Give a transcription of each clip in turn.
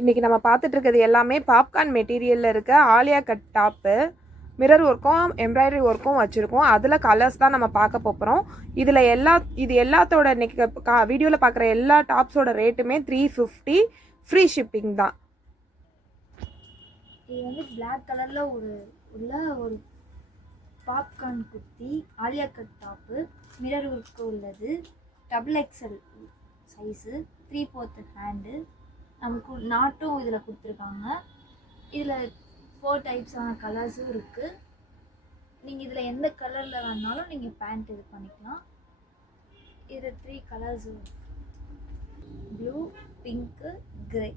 இன்றைக்கி நம்ம பார்த்துட்டு இருக்கிறது எல்லாமே பாப்கார்ன் மெட்டீரியலில் இருக்க ஆலியா கட் டாப்பு. மிரர் ஒர்க்கும் எம்ப்ராய்டரி ஒர்க்கும் வச்சுருக்கோம். அதில் கலர்ஸ் தான் நம்ம பார்க்க போகிறோம். இது எல்லாத்தோட இன்றைக்கி வீடியோவில் பார்க்குற எல்லா டாப்ஸோட ரேட்டுமே 350. ஃப்ரீ ஷிப்பிங் தான். இது வந்து பிளாக் கலரில் ஒரு popcorn kurti Alia cut top. Mirror work உள்ளது. Double XL size, 3/4 hand. நமக்கு நாட்டும் இதில் கொடுத்துருக்காங்க. இதில் 4 டைப்ஸான கலர்ஸும் இருக்குது. நீங்கள் இதில் எந்த கலரில் வேணாலும் நீங்கள் பேண்ட் இது பண்ணிக்கலாம். இதில் 3 கலர்ஸும் இருக்குது. Blue, pink, grey.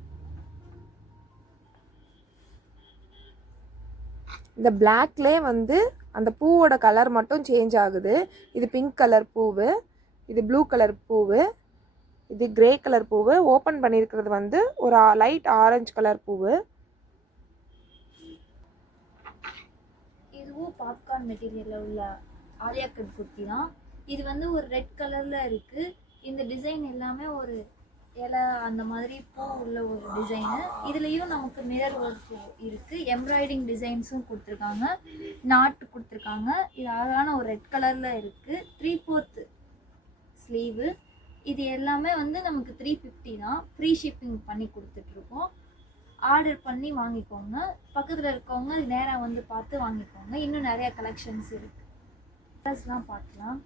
இந்த பிளாக்லே வந்து அந்த பூவோட கலர் மட்டும் சேஞ்ச் ஆகுது. இது பிங்க் கலர் பூவு, இது ப்ளூ கலர் பூவு, இது கிரே கலர் பூவு. ஓப்பன் பண்ணியிருக்கிறது வந்து ஒரு லைட் ஆரஞ்சு கலர் பூவு. இதுவும் பாப்கார்ன் மெட்டீரியலில் உள்ள ஆலியா கட் குர்த்தி தான். இது வந்து ஒரு ரெட் கலரில் இருக்குது. இந்த டிசைன் எல்லாமே ஒரு இலை அந்த மாதிரி பூ உள்ள ஒரு டிசைனு. இதுலேயும் நமக்கு மிரர் ஒர்க் இருக்குது. எம்ப்ராய்டிங் டிசைன்ஸும் கொடுத்துருக்காங்க, நாட்டு கொடுத்துருக்காங்க. இது அழகான ஒரு ரெட் கலரில் இருக்குது. 3/4 ஸ்லீவு. இது எல்லாமே வந்து நமக்கு 350 தான். ஃப்ரீ ஷிப்பிங் பண்ணி கொடுத்துட்ருக்கோம். ஆர்டர் பண்ணி வாங்கிக்கோங்க. பக்கத்தில் இருக்கவங்க நேராக வந்து பார்த்து வாங்கிக்கோங்க. இன்னும் நிறையா கலெக்ஷன்ஸ் இருக்குது. கலர்ஸ்லாம் பார்க்கலாம்.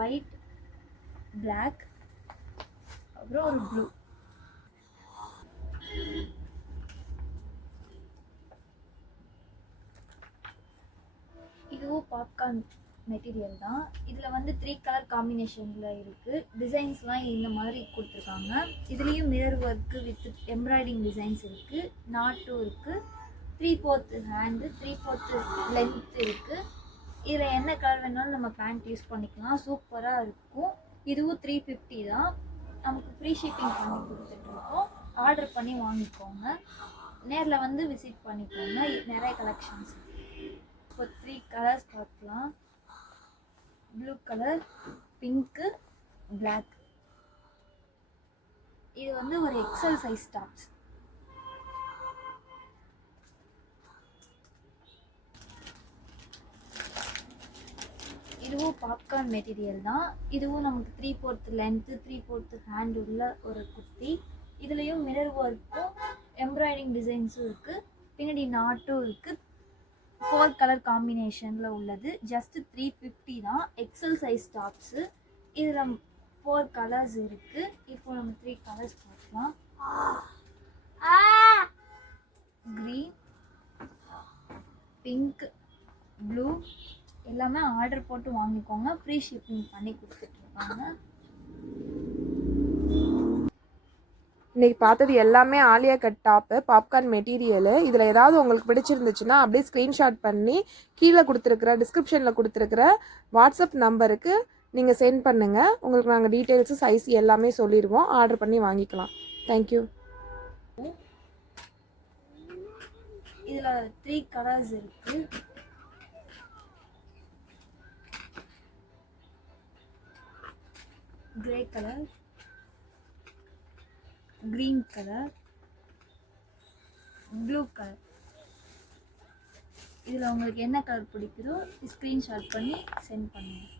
ஒயிட், பிளாக், அப்புறம் ஒரு ப்ளூ. இதுவும் பாப்கார்ன் மெட்டீரியல் தான். இதில் வந்து 3 கலர் காம்பினேஷனில் இருக்குது. டிசைன்ஸ்லாம் இந்த மாதிரி கொடுத்துருக்காங்க. இதுலேயும் mirror work with embroidery designs இருக்குது. நாட்டும் இருக்குது. 3/4 ஹேண்டு, 3/4 லென்த் இருக்குது. இதில் என்ன கலர் வேணாலும் நம்ம பேண்ட் யூஸ் பண்ணிக்கலாம். சூப்பராக இருக்கும். இதுவும் 350 தான். நமக்கு ஃப்ரீ ஷிப்பிங் பண்ணி கொடுத்துட்ருக்கோம். ஆர்டர் பண்ணி வாங்கிக்கோங்க. நேரில் வந்து விசிட் பண்ணிக்கோங்க. நிறைய கலெக்ஷன்ஸ். இப்போ 3 கலர்ஸ் பார்க்கலாம். Blue colour, pink, black. இது வந்து ஒரு எக்ஸல் சைஸ் டாப்ஸ். இதுவும் பாப்கார்ன் மெட்டீரியல் தான். இதுவும் நமக்கு 3/4 லென்த்து, 3/4 ஹேண்ட் உள்ள ஒரு குர்த்தி. இதுலேயும் மிரர் ஒர்க்கும் எம்ப்ராய்டிங் டிசைன்ஸும் இருக்குது. பின்னாடி நாட்டும் இருக்குது. 4 கலர் காம்பினேஷனில் உள்ளது. ஜஸ்ட் 350 தான். XL size tops. இதில் 4 கலர்ஸ் இருக்குது. இப்போ நம்ம 3 கலர்ஸ் பார்க்கலாம். Green, pink, blue. எல்லாமே ஆர்டர் போட்டு வாங்கிக்கோங்க. ஃப்ரீ ஷிப்பிங் பண்ணி கொடுத்துட்ருக்காங்க. இன்றைக்கி பார்த்தது எல்லாமே Alia cut top, popcorn material. இதில் ஏதாவது உங்களுக்கு பிடிச்சிருந்துச்சுன்னா அப்படியே ஸ்க்ரீன்ஷாட் பண்ணி கீழே கொடுத்துருக்குற டிஸ்கிரிப்ஷனில் கொடுத்துருக்குற வாட்ஸ்அப் நம்பருக்கு நீங்கள் சென்ட் பண்ணுங்கள். உங்களுக்கு நாங்கள் டீட்டெயில்ஸு சைஸ் எல்லாமே சொல்லிடுவோம். ஆர்டர் பண்ணி வாங்கிக்கலாம். தேங்க்யூ. இதில் 3 கலர்ஸ் இருக்குது. Grey colour, green colour, blue colour. இதில் உங்களுக்கு என்ன கலர் பிடிக்குதோ ஸ்க்ரீன்ஷாட் பண்ணி சென்ட் பண்ணுங்கள்.